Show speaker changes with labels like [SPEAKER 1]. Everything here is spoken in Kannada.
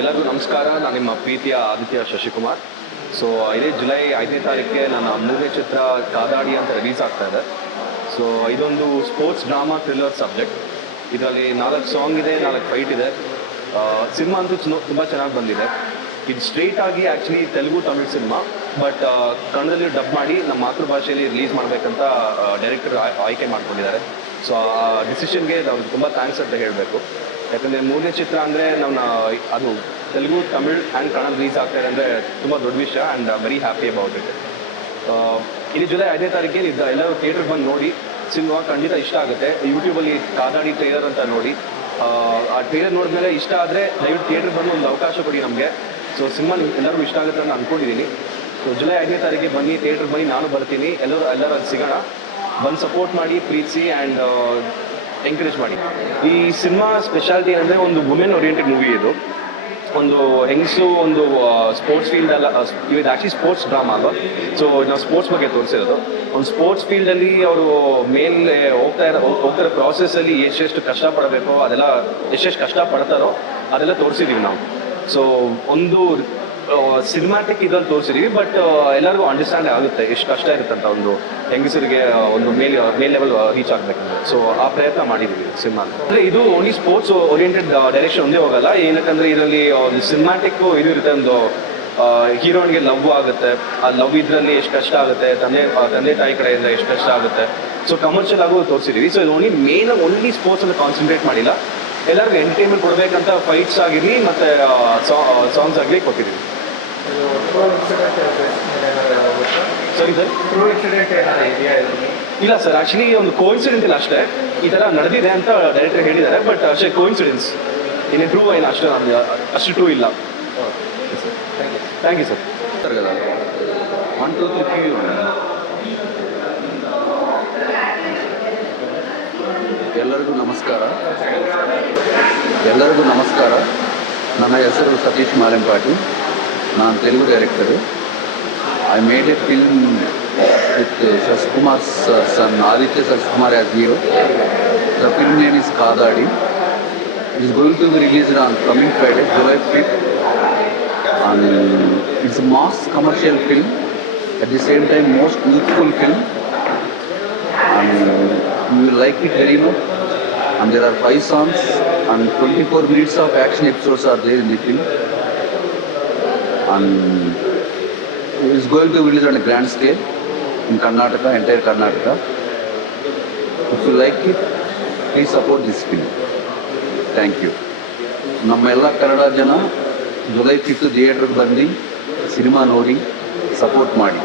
[SPEAKER 1] ಎಲ್ಲರಿಗೂ ನಮಸ್ಕಾರ. ನಾನು ನಿಮ್ಮ ಪ್ರೀತಿಯ ಆದಿತ್ಯ ಶಶಿಕುಮಾರ್. ಸೊ ಇದೇ ಜುಲೈ ಐದನೇ ತಾರೀಕಿಗೆ ನನ್ನ ಮೂರನೇ ಚಿತ್ರ ಕಾದಾಡಿ ಅಂತ ರಿಲೀಸ್ ಆಗ್ತಾ ಇದೆ. ಸೊ ಇದೊಂದು ಸ್ಪೋರ್ಟ್ಸ್ ಡ್ರಾಮಾ ಥ್ರಿಲ್ಲರ್ ಸಬ್ಜೆಕ್ಟ್ ಇದರಲ್ಲಿ ನಾಲ್ಕು ಸಾಂಗ್ ಇದೆ, ನಾಲ್ಕು ಫೈಟ್ ಇದೆ. ಸಿನಿಮಾ ಅಂತೂ ತುಂಬ ಚೆನ್ನಾಗಿ ಬಂದಿದೆ. ಇದು ಸ್ಟ್ರೇಟ್ ಆಗಿ actually Telugu, Tamil cinema but ಕನ್ನಡದಲ್ಲಿ ಡಬ್ ಮಾಡಿ ನಮ್ಮ ಮಾತೃಭಾಷೆಯಲ್ಲಿ ರಿಲೀಸ್ ಮಾಡಬೇಕಂತ ಡೈರೆಕ್ಟರ್ ಆಯ್ಕೆ ಮಾಡ್ಕೊಂಡಿದ್ದಾರೆ. ಸೊ ಆ ಡಿಸಿಷನ್ಗೆ ನಾವು ತುಂಬ ಥ್ಯಾಂಕ್ಸ್ ಅಂತ ಹೇಳಬೇಕು. ಯಾಕಂದರೆ ಮೂರನೇ ಚಿತ್ರ ಅಂದರೆ ನಮ್ಮ ಅದು ತೆಲುಗು ತಮಿಳ್ ಆ್ಯಂಡ್ ಕನ್ನಡ ರಿಲೀಸ್ ಆಗ್ತಾ ಅಂದ್ರೆ ತುಂಬ ದೊಡ್ಡ ವಿಷಯ and very happy about it ಇಲ್ಲಿ ಜುಲೈ ಐದನೇ ತಾರೀಕಿಗೆ ಇದು ಎಲ್ಲರೂ ಥಿಯೇಟ್ರಿಗೆ ಬಂದು ನೋಡಿ ಸಿನಿಮಾ ಖಂಡಿತ ಇಷ್ಟ ಆಗುತ್ತೆ. ಯೂಟ್ಯೂಬಲ್ಲಿ ಕಾದಾಡಿ ಟ್ರೇಲರ್ ಅಂತ ನೋಡಿ. ಆ, ಟ್ರೈಲರ್ ನೋಡಿದ್ಮೇಲೆ ಇಷ್ಟ ಆದರೆ ದಯವಿಟ್ಟು ಥಿಯೇಟರ್ ಬಂದು ಒಂದು ಅವಕಾಶ ಕೊಡಿ ನಮಗೆ. ಸೊ ಸಿನಿಮಾ ಎಲ್ಲರೂ ಎಲ್ಲರಿಗೂ ಇಷ್ಟ ಆಗುತ್ತೆ ಅಂತ ಅಂದ್ಕೊಂಡಿದ್ದೀನಿ ಸೊ ಜುಲೈ ಐದನೇ ತಾರೀಕಿಗೆ ಬನ್ನಿ ಥಿಯೇಟರ್ ಬನ್ನಿ ನಾನು ಬರ್ತೀನಿ. ಎಲ್ಲರೂ ಎಲ್ಲರೂ ಅದು ಸಿಗೋಣ. ಬಂದು ಸಪೋರ್ಟ್ ಮಾಡಿ ಪ್ರೀತಿಸಿ ಆ್ಯಂಡ್ ಎಂಕರೇಜ್ ಮಾಡಿ. ಈ ಸಿನಿಮಾ ಸ್ಪೆಷಾಲಿಟಿ ಏನಂದರೆ ಒಂದು ವುಮೆನ್ ಓರಿಯೆಂಟೆಡ್ ಮೂವಿ ಇದು. ಒಂದು ಹೆಂಗಸು ಒಂದು ಸ್ಪೋರ್ಟ್ಸ್ ಫೀಲ್ಡ್ ಅಲ್ಲ ಇದು ಆಕ್ಚುಲಿ ಸ್ಪೋರ್ಟ್ಸ್ ಡ್ರಾಮಾ ಅಲ್ವಾ? ಸೊ ನಾವು ಸ್ಪೋರ್ಟ್ಸ್ ಬಗ್ಗೆ ತೋರಿಸಿರೋದು. ಒಂದು ಸ್ಪೋರ್ಟ್ಸ್ ಫೀಲ್ಡಲ್ಲಿ ಅವರು ಮೇಲೆ ಹೋಗ್ತಾ ಇರೋ ಹೋಗ್ತಾ ಇರೋ ಪ್ರಾಸೆಸ್ಸಲ್ಲಿ ಎಷ್ಟೆಷ್ಟು ಕಷ್ಟಪಡಬೇಕೋ, ಅದೆಲ್ಲ ಎಷ್ಟೆಷ್ಟು ಕಷ್ಟಪಡ್ತಾರೋ ಅದೆಲ್ಲ ತೋರಿಸಿದ್ದೀವಿ ನಾವು. ಸೊ ಒಂದು ಸಿನಿಮಾಟಿಕ್ ಇದನ್ನು ತೋರಿಸಿದೀವಿ ಬಟ್ ಎಲ್ಲರಿಗೂ ಅಂಡರ್ಸ್ಟ್ಯಾಂಡ್ ಆಗುತ್ತೆ, ಎಷ್ಟು ಕಷ್ಟ ಇರುತ್ತಂತ ಒಂದು ಹೆಂಗಸರಿಗೆ ಒಂದು ಮೇಲ್ ಮೇಲ್ ಲೆವೆಲ್ ರೀಚ್ ಆಗಬೇಕಂದ್ರೆ. ಸೊ ಆ ಪ್ರಯತ್ನ ಮಾಡಿದ್ದೀವಿ ಸಿನಿಮಾ ಅಂದರೆ ಇದು ಓನ್ಲಿ ಸ್ಪೋರ್ಟ್ಸ್ ಓರಿಯೆಂಟೆಡ್ ಡೈರೆಕ್ಷನ್ ಒಂದೇ ಹೋಗಲ್ಲ, ಏನಕ್ಕಂದ್ರೆ ಇದರಲ್ಲಿ ಒಂದು ಸಿನಿಮಾಟಿಕ್ ಇದು ಇರುತ್ತೆ, ಒಂದು ಹೀರೋನಿಗೆ ಲವ್ ಆಗುತ್ತೆ, ಆ ಲವ್ ಇದರಲ್ಲಿ ಎಷ್ಟು ಕಷ್ಟ ಆಗುತ್ತೆ, ತಂದೆ ತಂದೆ ತಾಯಿ ಕಡೆಯಿಂದ ಎಷ್ಟು ಕಷ್ಟ ಆಗುತ್ತೆ. ಸೊ ಕಮರ್ಷಿಯಲ್ ಆಗೂ ತೋರಿಸಿದೀವಿ ಸೊ ಇದು ಓನ್ಲಿ ಮೇನ್ ಓನ್ಲಿ ಸ್ಪೋರ್ಟ್ಸ್ ಅಲ್ಲಿ ಕಾನ್ಸಂಟ್ರೇಟ್ ಮಾಡಿಲ್ಲ. ಎಲ್ಲರಿಗೂ ಎಂಟರ್ಟೈನ್ಮೆಂಟ್ ಕೊಡಬೇಕಂತ ಫೈಟ್ಸ್ ಆಗಿರಲಿ, ಮತ್ತು ಸಾಂಗ್ಸ್ ಆಗಲಿ ಕೊಟ್ಟಿದ್ದೀವಿ ಸರಿ ಸರ್
[SPEAKER 2] ಟ್ರೂ ಇನ್ಸಿಡೆಂಟ್ ಏನಾದ್ರು ಇದೆಯಾ ಇದರಲ್ಲಿ
[SPEAKER 1] ಇಲ್ಲ ಸರ್ ಆಕ್ಚುಲಿ ಒಂದು ಕೋಇನ್ಸಿಡೆಂಟ್ ಇಲ್ಲ ಅಷ್ಟೇ ಈ ಥರ ನಡೆದಿದೆ ಅಂತ ಡೈರೆಕ್ಟರ್ ಹೇಳಿದ್ದಾರೆ ಬಟ್ ಅಷ್ಟೇ ಕೋಇನ್ಸಿಡೆನ್ಸ್ ಇನ್ನು ಟ್ರೂ ಏನು ಅಷ್ಟು ನಮ್ಗೆ ಅಷ್ಟು ಟ್ರೂ ಇಲ್ಲ
[SPEAKER 2] thank you
[SPEAKER 1] thank you sir
[SPEAKER 3] కదా వన్ టూ త్రీ క్యూ ಎಲ್ಲರಿಗೂ ನಮಸ್ಕಾರ ಎಲ್ಲರಿಗೂ ನಮಸ್ಕಾರ ನನ್ನ ಹೆಸರು ಸತೀಶ್ ಮಾಲೆಂಪಾಟಿ నా Telugu director. I made a film with Shashikumar son Aditya Shashikumar as hero. The film name is Kadaadi. It's going to be release on coming Friday July fifth and it's mass commercial film at the same time most youthful film and you like it very much and there are five songs and twenty four minutes of action episodes are there in the film and is going to be released on a grand scale in Karnataka, entire Karnataka. If you like it, please support this film. Thank you. ನಮ್ಮ ಎಲ್ಲ ಕನ್ನಡ ಜನ ಜುಲೈ ಫಿಫ್ತ್ ಥಿಯೇಟ್ರಿಗೆ ಬಂದು ಸಿನಿಮಾ ನೋಡಿ ಸಪೋರ್ಟ್ ಮಾಡಿ